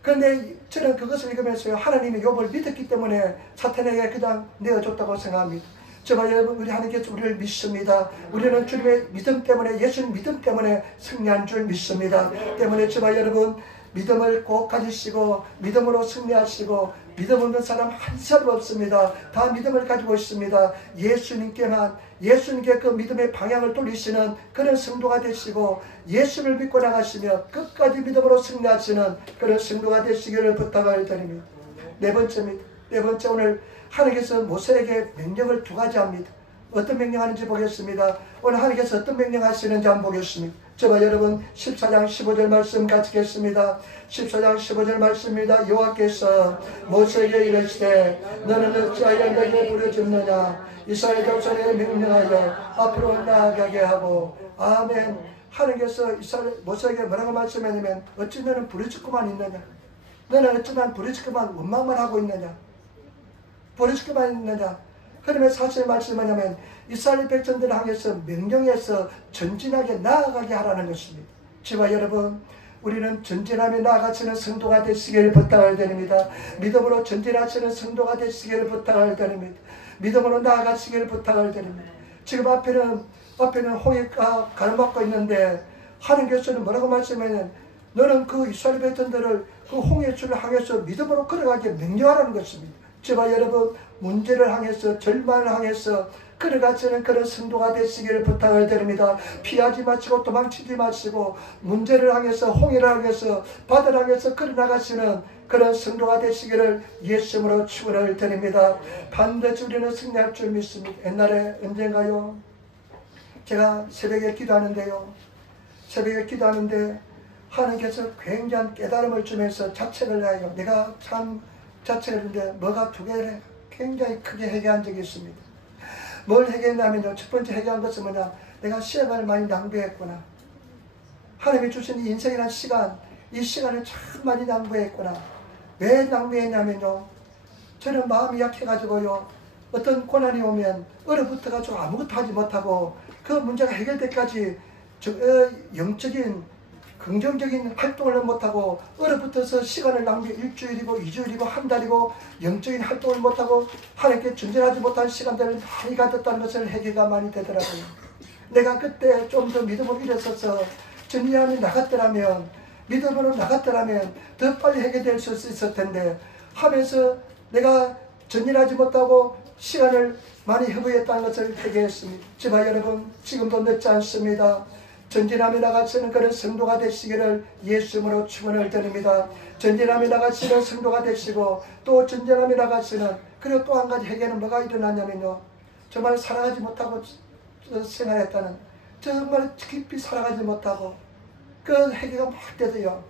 그런데 저는 그것을 읽으면서요, 하나님이 욥을 믿었기 때문에 사탄에게 그냥 내어줬다고 생각합니다. 저와 여러분, 우리 하나님께서 우리를 믿습니다. 우리는 주님의 믿음 때문에, 예수님 믿음 때문에 승리한 줄 믿습니다. 때문에 저와 여러분, 믿음을 꼭 가지시고 믿음으로 승리하시고, 믿음 없는 사람 한 사람 없습니다. 다 믿음을 가지고 있습니다. 예수님께 그 믿음의 방향을 돌리시는 그런 성도가 되시고, 예수를 믿고 나가시며 끝까지 믿음으로 승리하시는 그런 성도가 되시기를 부탁을 드립니다. 네 번째, 오늘 하나님께서 모세에게 명령을 2가지 합니다. 어떤 명령하는지 보겠습니다. 오늘 하나님께서 어떤 명령하시는지 한번 보겠습니다. 저와 여러분, 14장 15절 말씀 같이 읽겠습니다. 14장 15절 말씀입니다. 여호와께서 모세에게 이르시되 너는 어찌하여 내게 부르짖느냐. 이스라엘 자손에게 명령하여 앞으로 나아가게 하고. 아멘. 하나님께서 모세에게 뭐라고 말씀하냐면, 어찌 너는 부르짖고만 있느냐. 너는 어찌만 부르짖고만 원망만 하고 있느냐. 부르짖고만 있느냐. 그러면 사실 말씀은 뭐냐면, 이스라엘 백성들을 향해서 명령해서 전진하게 나아가게 하라는 것입니다. 저와 여러분, 우리는 전진하며 나아가시는 성도가 되시기를 부탁을 드립니다. 믿음으로 전진하시는 성도가 되시기를 부탁을 드립니다. 믿음으로 나아가시기를 부탁을 드립니다. 지금 앞에는 홍해가 가로막고 있는데, 하나님께서는 뭐라고 말씀하냐면, 너는 그 이스라엘 백성들을 그 홍해수를 향해서 믿음으로 걸어가게 명령하라는 것입니다. 저와 여러분, 문제를 향해서, 절망을 향해서 걸어가시는 그런 성도가 되시기를 부탁을 드립니다. 피하지 마시고 도망치지 마시고 문제를 향해서, 홍해를 향해서, 바다를 향해서 걸어나가시는 그런 성도가 되시기를 예수님으로 축원을 드립니다. 반드시 우리는 승리할 줄 믿습니다. 옛날에 언젠가요, 제가 새벽에 기도하는데 하나님께서 굉장한 깨달음을 주면서 자책을 해요. 내가 참 자책을 했는데 뭐가 2개를 굉장히 크게 회개한 적이 있습니다. 뭘 회개했냐면요, 첫 번째 회개한 것은 뭐냐, 내가 시간을 많이 낭비했구나. 하나님이 주신 이 인생이라는 시간, 이 시간을 참 많이 낭비했구나. 왜 낭비했냐면요, 저는 마음이 약해가지고요, 어떤 고난이 오면 얼어붙어가지고 아무것도 하지 못하고 그 문제가 해결될 때까지 영적인 긍정적인 활동을 못하고 얼어붙어서 시간을 낭비, 1주일이고 2주일이고 한 달이고 영적인 활동을 못하고 하나님께 전진하지 못한 시간들을 많이 가졌다는 것을 회개가 많이 되더라고요. 내가 그때 좀 더 믿음으로 일어서서 전진함이 나갔더라면, 믿음으로 나갔더라면 더 빨리 해결될 수 있을 텐데 하면서 내가 전진하지 못하고 시간을 많이 허비했다는 것을 회개했습니다. 저와 여러분, 지금도 늦지 않습니다. 전진하며 나가시는 그런 성도가 되시기를 예수님으로 축원을 드립니다. 전진하며 나가시는 성도가 되시고, 또 전진하며 나가시는, 그리고 또 한 가지 회개는 뭐가 일어나냐면요, 정말 살아가지 못하고 생활했다는, 정말 깊이 살아가지 못하고 그 회개가 막 돼도요,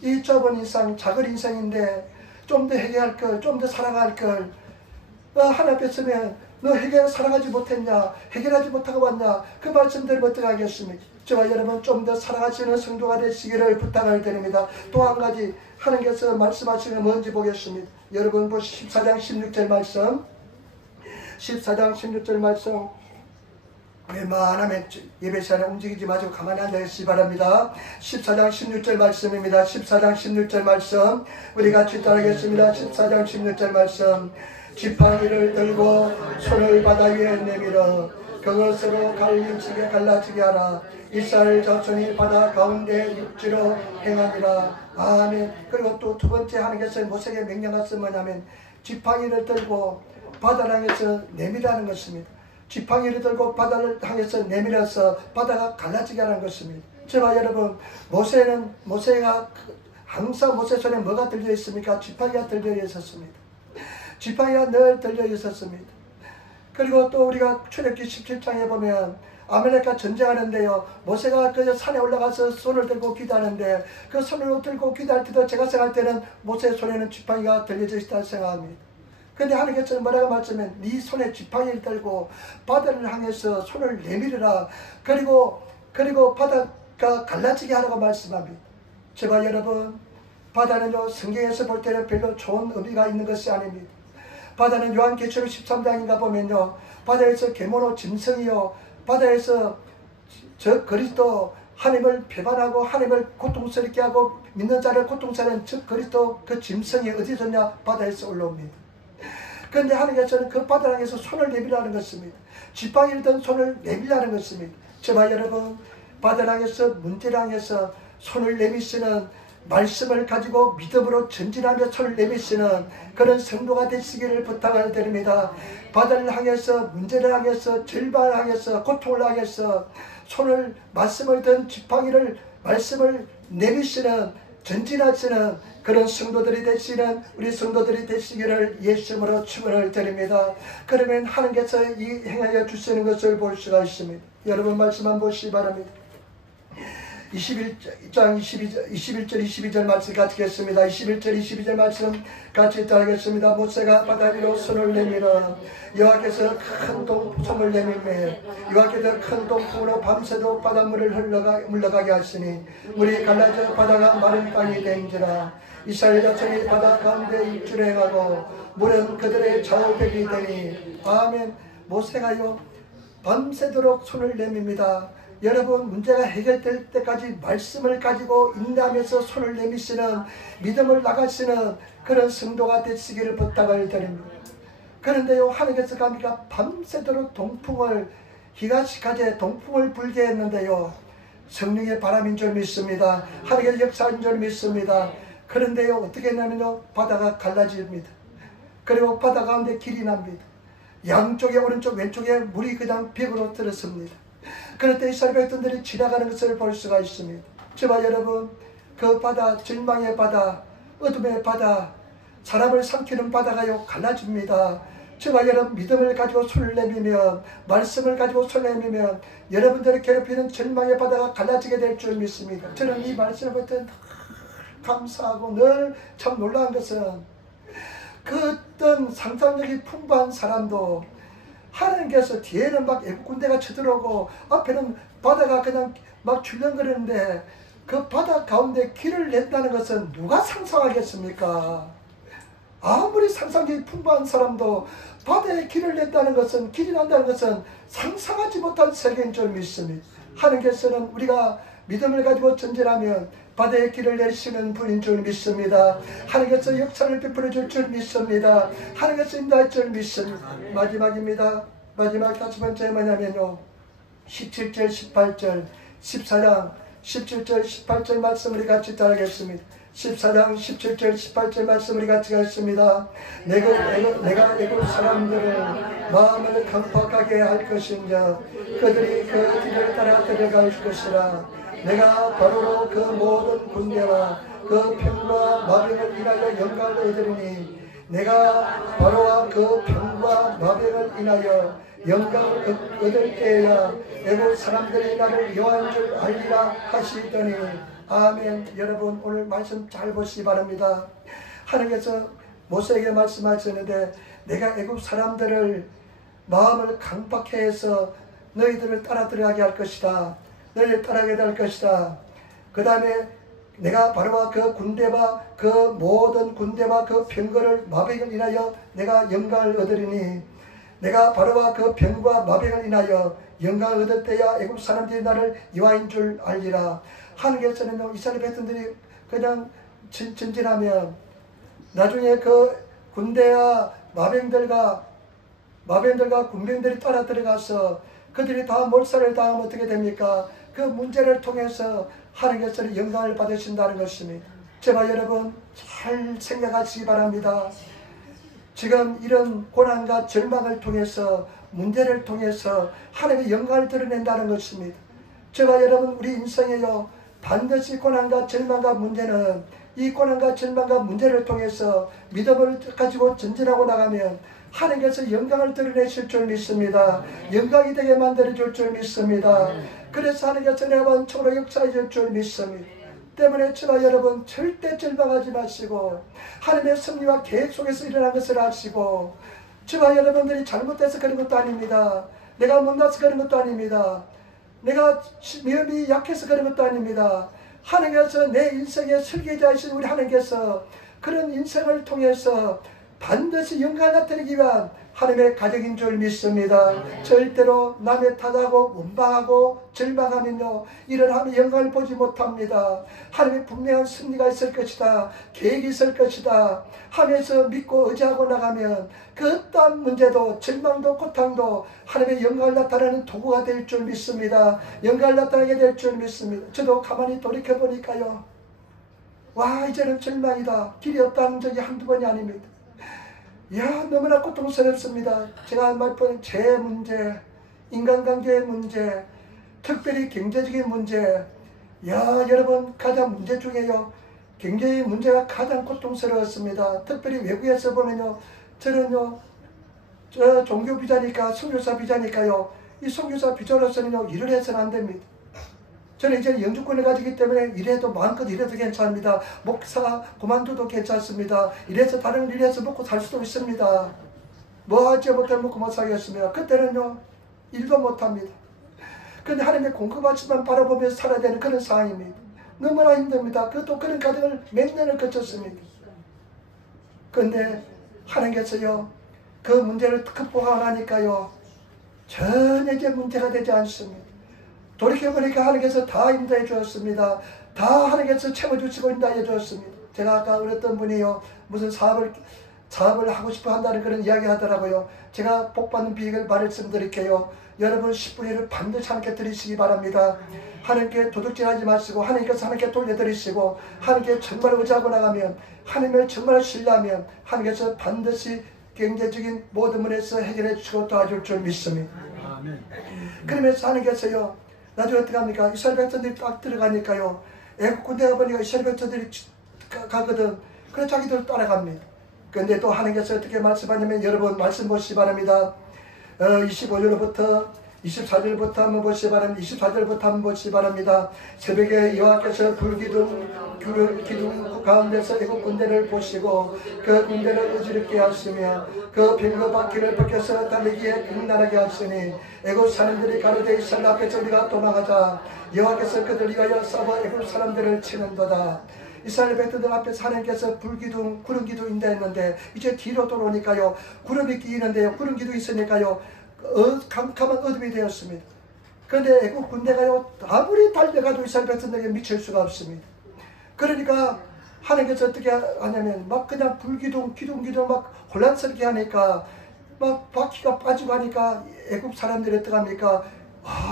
이 좁은 인생, 작은 인생인데 좀 더 회개할 걸, 좀 더 살아갈 걸, 하나 앞에 서면 너 살아가지 못했냐, 해결하지 못하고 왔냐, 그 말씀들을 어떻게 하겠습니까? 저와 여러분, 좀 더 살아가시는 성도가 되시기를 부탁을 드립니다. 또 한 가지 하나님께서 말씀하시는 게 뭔지 보겠습니다. 여러분 14장 16절 말씀, 14장 16절 말씀, 웬만하면 예배 시간에 움직이지 마시고 가만히 앉아계시기 바랍니다. 14장 16절 말씀입니다. 14장 16절 말씀 우리 같이 따르겠습니다. 14장 16절 말씀, 지팡이를 들고 손을 바다 위에 내밀어 그것으로 갈라지게 하라. 이스라엘 자손이 바다 가운데 육지로 행하니라. 아멘. 그리고 또 2번째 하나님께서 모세에게 명령하신 뭐냐면, 지팡이를 들고 바다를 향해서 내밀라는 것입니다. 지팡이를 들고 바다를 향해서 내밀어서 바다가 갈라지게 하는 것입니다. 저와 여러분, 모세가 항상 모세 손에 뭐가 들려 있습니까? 지팡이가 들려 있었습니다. 지팡이가 늘 들려 있었습니다. 그리고 또 우리가 출애굽기 17장에 보면 아말렉과 전쟁하는데요, 모세가 그 산에 올라가서 손을 들고 기도하는데 그 손을 들고 기도할 때도 제가 생각할 때는 모세의 손에는 지팡이가 들려져 있다 생각합니다. 근데 하나님께서 뭐라고 말씀하면 네 손에 지팡이를 들고 바다를 향해서 손을 내밀으라. 그리고 바다가 갈라지게 하라고 말씀합니다. 제발 여러분, 바다는요, 성경에서 볼 때는 별로 좋은 의미가 있는 것이 아닙니다. 바다는 요한계시록 13장인가 보면요, 바다에서 계모노 짐승이요, 바다에서 저 그리스도 하나님을 배반하고 하나님을 고통스럽게 하고 믿는 자를 고통스러운 저 그리스도 그 짐승이 어디서 냐? 바다에서 올라옵니다. 그런데 하나님께서는 그 바다 향해서 손을 내밀라는 것입니다. 지팡이를 든 손을 내밀라는 것입니다. 제발 여러분, 바다 향해서 문제를 향해서 손을 내미시는 말씀을 가지고 믿음으로 전진하며 손을 내미시는 그런 성도가 되시기를 부탁을 드립니다. 바다를 향해서, 문제를 향해서, 절반을 향해서, 고통을 향해서 손을, 말씀을 든 지팡이를, 말씀을 내미시는, 전진하시는 그런 성도들이 되시는 우리 성도들이 되시기를 예수님으로 축원을 드립니다. 그러면 하나님께서 이 행하여 주시는 것을 볼 수가 있습니다. 여러분 말씀 한번 보시기 바랍니다. 21장 21절 22절 말씀 같이 읽겠습니다. 21절 22절 말씀 같이 따르겠습니다. 모세가 바다 위로 손을 내밀어 여호와께서 큰 동풍을 내밀매 여호와께서 큰 동풍으로 밤새도록 바닷물을 물러가게 하시니 물이 갈라져 바다가 마른 땅이 된지라. 이스라엘 자손이 바다 가운데 일주를 행하고 물은 그들의 좌우벽이 되니. 아멘. 모세가요 밤새도록 손을 내밉니다. 여러분, 문제가 해결될 때까지 말씀을 가지고 인내하면서 손을 내미시는, 믿음을 나가시는 그런 성도가 되시기를 부탁을 드립니다. 그런데요, 하나님께서 갑니까? 밤새도록 동풍을, 히가시카제 동풍을 불게 했는데요, 성령의 바람인 줄 믿습니다. 하나님의 역사인 줄 믿습니다. 그런데요, 어떻게 했냐면요, 바다가 갈라집니다. 그리고 바다 가운데 길이 납니다. 양쪽에 오른쪽 왼쪽에 물이 그냥 벽으로 들었습니다. 그럴 때 이스라엘 백성들이 지나가는 것을 볼 수가 있습니다. 제발 여러분, 그 바다, 절망의 바다, 어둠의 바다, 사람을 삼키는 바다가요 갈라집니다. 제발 여러분, 믿음을 가지고 손을 내밀면, 말씀을 가지고 손을 내밀면 여러분들을 괴롭히는 절망의 바다가 갈라지게 될 줄 믿습니다. 저는 이 말씀을 볼 때 감사하고 늘 참 놀라운 것은 그 어떤 상상력이 풍부한 사람도 하나님께서 뒤에는 막 애국 군대가 쳐들어오고 앞에는 바다가 그냥 막 출렁거리는데 그 바다 가운데 길을 낸다는 것은 누가 상상하겠습니까? 아무리 상상력이 풍부한 사람도 바다에 길을 낸다는 것은, 길이 난다는 것은 상상하지 못한 세계인 줄 믿습니다. 하나님께서는 우리가 믿음을 가지고 전진하면 바다에 길을 내시는 분인 줄 믿습니다. 하나님께서 역사를 베풀어 줄 줄 믿습니다. 하나님께서 인도할 줄 믿습니다. 마지막입니다. 마지막 다섯 번째 뭐냐면요, 17절 18절 14장 17절 18절 말씀 우리 같이 따르겠습니다. 14장 17절 18절 말씀 우리 같이 읽습니다. 내가 애국 사람들을 마음을 강팍하게 할 것인가 그들이 그 길을 따라 들어갈 것이라. 내가 바로로 그 모든 군대와 그 병과 마병을 인하여 영광을 얻으리니. 내가 바로와 그 병과 마병을 인하여 영광을 얻을 때에야 애국 사람들이 나를 여호와인 줄 알리라 하시더니. 아멘. 여러분, 오늘 말씀 잘 보시기 바랍니다. 하나님께서 모세에게 말씀하셨는데 내가 애국 사람들을 마음을 강팍해 해서 너희들을 따라 들어가게 할 것이다. 너희를 따라가게 될 것이다. 그 다음에 내가 바로와 그 군대와 그 모든 군대와 그 병거를 마병을 인하여 내가 영광을 얻으리니. 내가 바로와 그 병과 마병을 인하여 영광을 얻을 때야 애국 사람들이 나를 여호와인 줄 알리라. 하나님께서는 이스라엘 백성들이 그냥 전진하면 나중에 그 군대와 마병들과 군병들이 따라 들어가서 그들이 다 몰살을 당하면 어떻게 됩니까? 그 문제를 통해서 하나님께서는 영광을 받으신다는 것입니다. 제발 여러분 잘 생각하시기 바랍니다. 지금 이런 고난과 절망을 통해서, 문제를 통해서 하나님의 영광을 드러낸다는 것입니다. 제발 여러분, 우리 인생에요 반드시 고난과 절망과 문제는 이 고난과 절망과 문제를 통해서 믿음을 가지고 전진하고 나가면 하나님께서 영광을 드러내실 줄 믿습니다. 영광이 되게 만들어줄 줄 믿습니다. 그래서 하나님께서 내 원초로 역사해 줄 줄 믿습니다. 때문에 저와 여러분 절대 절망하지 마시고 하나님의 섭리와 계획 속에서 일어난 것을 아시고, 저와 여러분들이 잘못해서 그런 것도 아닙니다. 내가 못나서 그런 것도 아닙니다. 내가 위험이 약해서 그런 것도 아닙니다. 하나님께서 내 인생의 설계자이신 우리 하나님께서 그런 인생을 통해서 반드시 영광을 나타내기 위한 하나님의 가정인 줄 믿습니다. 절대로 남의 탓하고 원망하고 절망하면요, 이런 하나님의 영광을 보지 못합니다. 하나님의 분명한 승리가 있을 것이다, 계획이 있을 것이다 하면서 믿고 의지하고 나가면 그 어떠한 문제도 절망도 고통도 하나님의 영광을 나타내는 도구가 될 줄 믿습니다. 영광을 나타내게 될 줄 믿습니다. 저도 가만히 돌이켜보니까요, 와, 이제는 절망이다, 길이 없다는 적이 한두 번이 아닙니다. 너무나 고통스럽습니다. 제가 말뿐 제 문제, 인간관계의 문제, 특별히 경제적인 문제, 여러분 가장 문제 중에요, 경제의 문제가 가장 고통스러웠습니다. 특별히 외국에서 보면요, 저는요, 저 종교 비자니까, 선교사 비자니까요, 이 선교사 비자로서는요, 일을 해서는 안 됩니다. 저는 이제 영주권을 가지기 때문에 일해도 마음껏 일해도 괜찮습니다. 목사 그만둬도 괜찮습니다. 이래서 다른 일해서 먹고 살 수도 있습니다. 뭐 하지 못하면 먹고 못 살겠습니다. 그때는요, 일도 못합니다. 그런데 하나님의 공급하시만 바라보면서 살아야 되는 그런 상황입니다. 너무나 힘듭니다. 그것도 그런 과정을 몇 년을 거쳤습니다. 그런데 하나님께서요, 그 문제를 극복하고 나니까요, 전혀 이제 문제가 되지 않습니다. 돌이켜보니까 하나님께서 다 인도해 주었습니다. 다 하나님께서 채워주시고 인도해 주었습니다. 제가 아까 그랬던 분이요, 무슨 사업을 하고 싶어 한다는 그런 이야기 하더라고요. 제가 복받는 비결을 말씀드릴게요. 여러분 10분의 1을 반드시 하나님께 드리시기 바랍니다. 하나님께 도둑질하지 마시고 하나님께서 하나님께 돌려드리시고 하나님께 정말 의지하고 나가면, 하나님을 정말 신뢰하면 하나님께서 반드시 경제적인 모든 문에서 해결해 주시고 도와줄 줄 믿습니다. 그러면서 하나님께서요, 나중에 어떻게 합니까? 이스라엘 백성들이 딱 들어가니까요, 애국 군대가 보니까 이스라엘 백성들이 가거든. 그래서 자기들 따라갑니다. 그런데 또 하나님께서 어떻게 말씀하냐면, 여러분 말씀 보시기 바랍니다. 25절부터 24절부터 한번 보시기 바랍니다. 24절부터 한번 보시기 바랍니다. 새벽에 여호와께서 기둥 가운데서 애국 군대를 보시고 그 군대를 어지럽게 하시며 그 병거 바퀴를 벗겨서 달리기에 극난하게 하시니 애국 사람들이 가로되 이스라엘 앞에서 우리가 도망하자. 여호와께서 그들 위하여 싸워 애국 사람들을 치는도다. 이스라엘 백성들 앞에서 하나님께서 불기둥, 구름기둥 인도했는데 이제 뒤로 돌아오니까요, 구름이 끼이는데요, 구름기둥이 있으니까요, 캄캄한 어둠이 되었습니다. 그런데 애국 군대가요, 아무리 달려가도 이스라엘 백성들에게 미칠 수가 없습니다. 그러니까 하나님께서 어떻게 하냐면, 막 그냥 불기둥, 기둥 막 혼란스럽게 하니까, 막 바퀴가 빠지고 하니까 애국 사람들이 어떻게 합니까?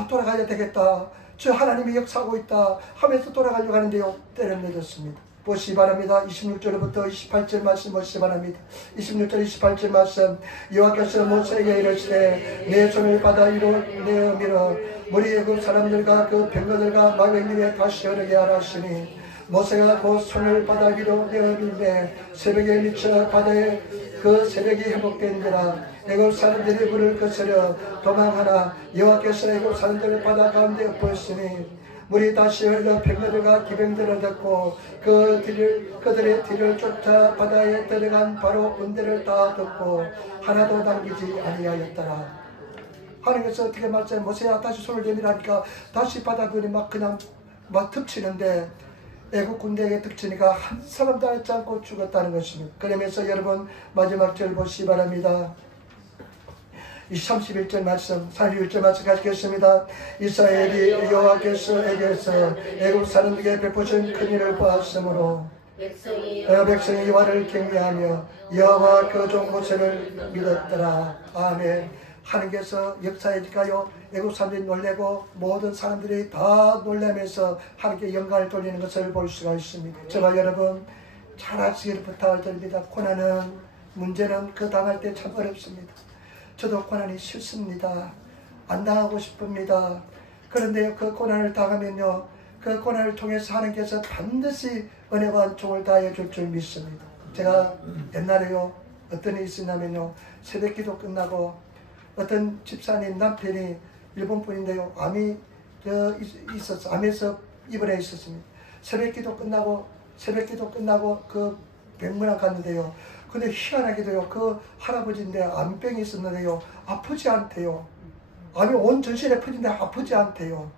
돌아가야 되겠다, 저 하나님이 역사하고 있다 하면서 돌아가려고 하는데요, 때려내렸습니다. 보시기 바랍니다. 26절부터 28절 말씀 보시기 바랍니다. 26절 28절 말씀. 여호와께서 모세에게 이르시되 내 손을 바다 위로 내어 밀어 무리 애굽 사람들과 그 병거들과 마병들에 다시 흐르게 하라시니, 모세가 그 손을 바다 위로 내어 밀매 새벽에 미쳐 바다에 그 새벽이 회복된지라. 애굽 사람들이 물을 거스려 도망하나 여호와께서 애굽 사람들을 바다 가운데 엎으시니, 물이 다시 흘러 병거들과 기병들을 듣고 그들의 뒤를 쫓아 바다에 들어간 바로 군대를 다 듣고 하나도 남기지 아니하였더라. 하나님께서 어떻게 말씀해? 모세야 다시 손을 내밀하니까 다시 바다들이 막 그냥 막 덮치는데, 애국 군대에게 덮치니까 한 사람도 알지 않고 죽었다는 것입니다. 그러면서 여러분 마지막 절 보시기 바랍니다. 31절 말씀, 31절 말씀 가지겠습니다. 이스라엘이 여호와께서에게서 애국 사람들에게 베푸신 큰 일을 보았으므로 백성이 여호와를 경외하며 여호와 그 종 모세를 믿었더라. 아멘. 하나님께서 역사해질까요? 애국 사람들이 놀래고 모든 사람들이 다 놀라면서 하나님께 영광을 돌리는 것을 볼 수가 있습니다. 저와 여러분 잘 아시기를 부탁을 드립니다. 고난은, 문제는 그 당할 때 참 어렵습니다. 저도 고난이 싫습니다. 안 당하고 싶습니다. 그런데 그 고난을 당하면요, 그 고난을 통해서 하나님께서 반드시 은혜와 종을 다해 줄 줄 믿습니다. 제가 옛날에요 어떤 일이 있었냐면요, 새벽기도 끝나고 어떤 집사님 남편이 일본 분인데요, 암이 있었어. 암에서 입원해 있었습니다. 새벽기도 끝나고 그 병문안 갔는데요. 근데 희한하게도요, 그 할아버지인데 암병이 있었는데요, 아프지 않대요. 암이 온 전신에 퍼진데 아프지 않대요.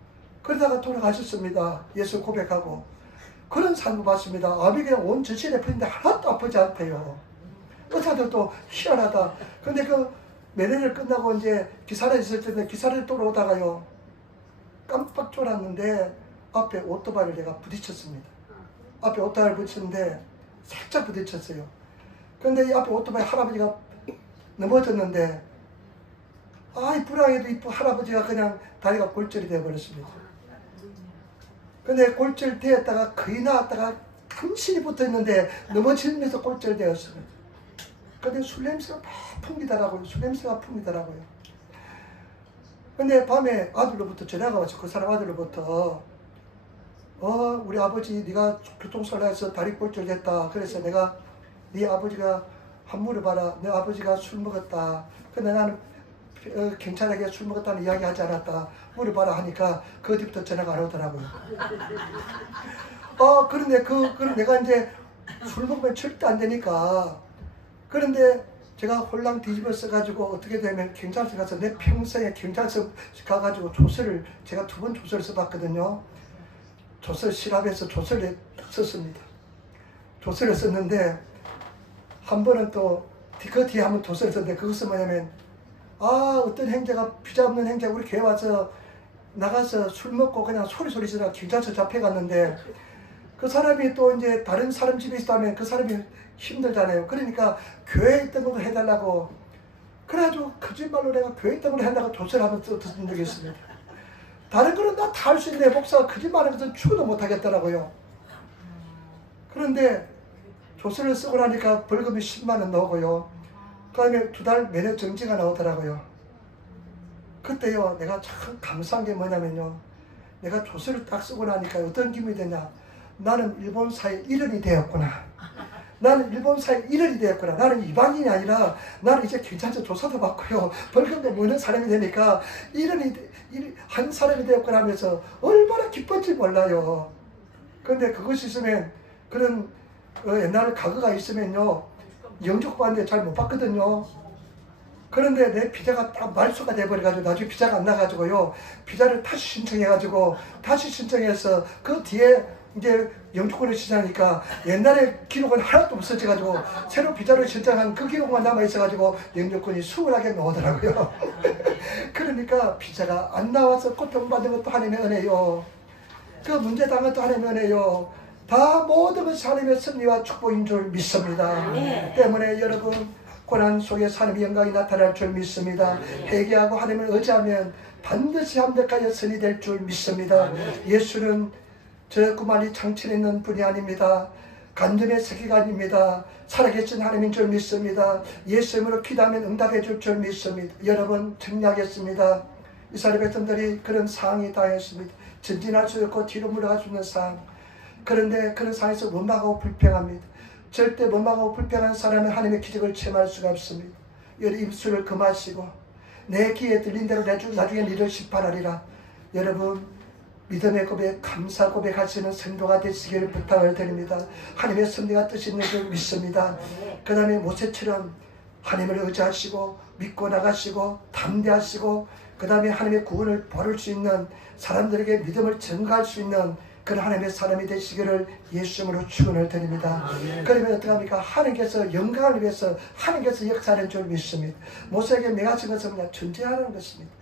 그러다가 돌아가셨습니다. 예수 고백하고. 그런 삶을 봤습니다. 암이 그냥 온 전신에 퍼진데 하나도 아프지 않대요. 의사들 또 희한하다. 근데 그 매년을 끝나고 이제 기사를 있을 텐데 기사를 돌아오다가요, 깜빡 졸았는데 앞에 오토바이를 내가 부딪혔습니다. 앞에 오토바이를 부딪혔는데 살짝 부딪혔어요. 근데 이 앞에 오토바이 할아버지가 넘어졌는데, 이 불황에도 이 할아버지가 그냥 다리가 골절이 되어버렸습니다. 근데 골절 되었다가 거의 나왔다가 간신히 붙어있는데 넘어지면서 골절되었습니다. 근데 술 냄새가 막 풍기더라고요. 술 냄새가 풍기더라고요. 근데 밤에 아들로부터 전화가 왔죠. 그 사람 아들로부터 우리 아버지 네가 교통사고에서 다리 골절됐다. 그래서 내가 네 아버지가 한 물어봐라. 내 아버지가 술 먹었다. 근데 나는 경찰에게 술 먹었다는 이야기 하지 않았다. 물어봐라 하니까 그 뒤부터 전화가 안 오더라고요. 그런데 그럼 내가 이제 술 먹으면 절대 안 되니까. 그런데 제가 홀랑 뒤집어 써가지고 어떻게 되면 경찰서 가서 내 평생에 경찰서 가가지고 조서를 제가 2번 조서를 써봤거든요. 조서를 실합해서 조서를 썼습니다. 조서를 썼는데 한 번은 또 그 뒤에 한번 조서를 썼는데 그것은 뭐냐면 어떤 행자가 비자 없는 행자가 우리 교회 와서 나가서 술 먹고 그냥 소리 지르다가 경찰서 잡혀갔는데 그 사람이 또 이제 다른 사람 집에 있다면 그 사람이 힘들잖아요. 그러니까 교회에 있던 것도 해달라고, 그래가지고 거짓말로 내가 교회에 있던 걸 해달라고 조서를 한번 썼던 적이 있습니다. 다른 거는 다 할 수 있는데 목사가 거짓말하는 것은 죽어도 못하겠더라고요. 그런데 조서를 쓰고 나니까 벌금이 10만 원 나오고요. 그 다음에 2달 매년 정지가 나오더라고요. 그때요, 내가 참 감사한 게 뭐냐면요, 내가 조서를 딱 쓰고 나니까 어떤 기분이 되냐, 나는 일본사의 일원이 되었구나. 나는 일본사의 일원이 되었구나. 나는 이방인이 아니라 나는 이제 경찰서 조사도 받고요, 벌금도 무는 사람이 되니까 한 사람이 되었구나 하면서 얼마나 기쁜지 몰라요. 그런데 그것이 있으면, 그런 옛날 과거가 있으면요, 영주권한테 잘 못 받거든요. 그런데 내 비자가 딱 말소가 돼버려가지고 나중에 비자가 안 나가지고요, 비자를 다시 신청해서 그 뒤에 이제 영주권을 신청하니까 옛날에 기록은 하나도 없어져가지고 새로 비자를 신청한 그 기록만 남아있어가지고 영주권이 20개 나오더라고요. 그러니까 비자가 안 나와서 고통받은 것도 하나님의 은혜요, 그 문제 당한 것도 하나님의 은혜요, 다 모든 것이 하나님의 섭리와 축복인 줄 믿습니다. 때문에 여러분, 고난 속에 하나님의 영광이 나타날 줄 믿습니다. 회개하고 하나님을 의지하면 반드시 합력하여 선이 될 줄 믿습니다. 예수는 저 구만이 창천에 있는 분이 아닙니다. 간접의 세계가 아닙니다. 살아계신 하나님인 줄 믿습니다. 예수 이름으로 기도하면 응답해 줄 줄 믿습니다. 여러분, 정리하겠습니다. 이스라엘 백성들이 그런 상황이 당했습니다. 전진할 수 없고 뒤로 물러갈 수 있는 상황. 그런데 그런 상황에서 원망하고 불평합니다. 절대 원망하고 불평한 사람은 하나님의 기적을 체험할 수가 없습니다. 여러분, 입술을 금하시고 내 귀에 들린 대로 나중에 너를 심판하리라. 여러분, 믿음의 고백, 감사 고백하시는 성도가 되시기를 부탁을 드립니다. 하나님의 섭리가 뜻이 있는 줄 믿습니다. 그 다음에 모세처럼 하나님을 의지하시고 믿고 나가시고 담대하시고 그 다음에 하나님의 구원을 벌일 수 있는, 사람들에게 믿음을 증가할 수 있는 그런 하나님의 사람이 되시기를 예수님으로 축원을 드립니다. 그러면 어떡합니까? 하나님께서 영광을 위해서 하나님께서 역사하는 줄 믿습니다. 모세에게 명하신 것은 그냥 전진하는 것입니다.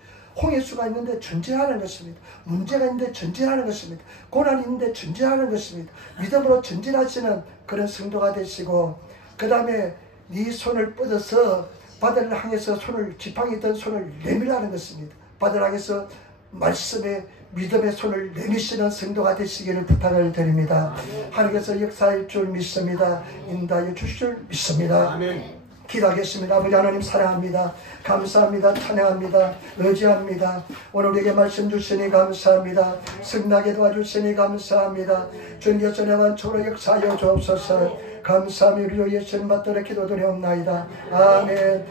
홍해수가 있는데 전진하는 것입니다. 문제가 있는데 전진하는 것입니다. 고난이 있는데 전진하는 것입니다. 믿음으로 전진하시는 그런 성도가 되시고, 그 다음에 네 손을 뻗어서 바다를 향해서 지팡이 있던 손을 내밀라는 것입니다. 바다를 향해서 말씀의 믿음의 손을 내미시는 성도가 되시기를 부탁을 드립니다. 하나님께서 역사할 줄 믿습니다. 인도하여 주실 줄 믿습니다. 기도하겠습니다. 아버지 하나님 사랑합니다. 감사합니다. 찬양합니다. 의지합니다. 오늘 우리에게 말씀 주시니 감사합니다. 승나게 도와주시니 감사합니다. 주님께서 내 만족으로 역사하여 주옵소서. 감사하며 우리 예수님 받들어 기도드리옵나이다. 아멘.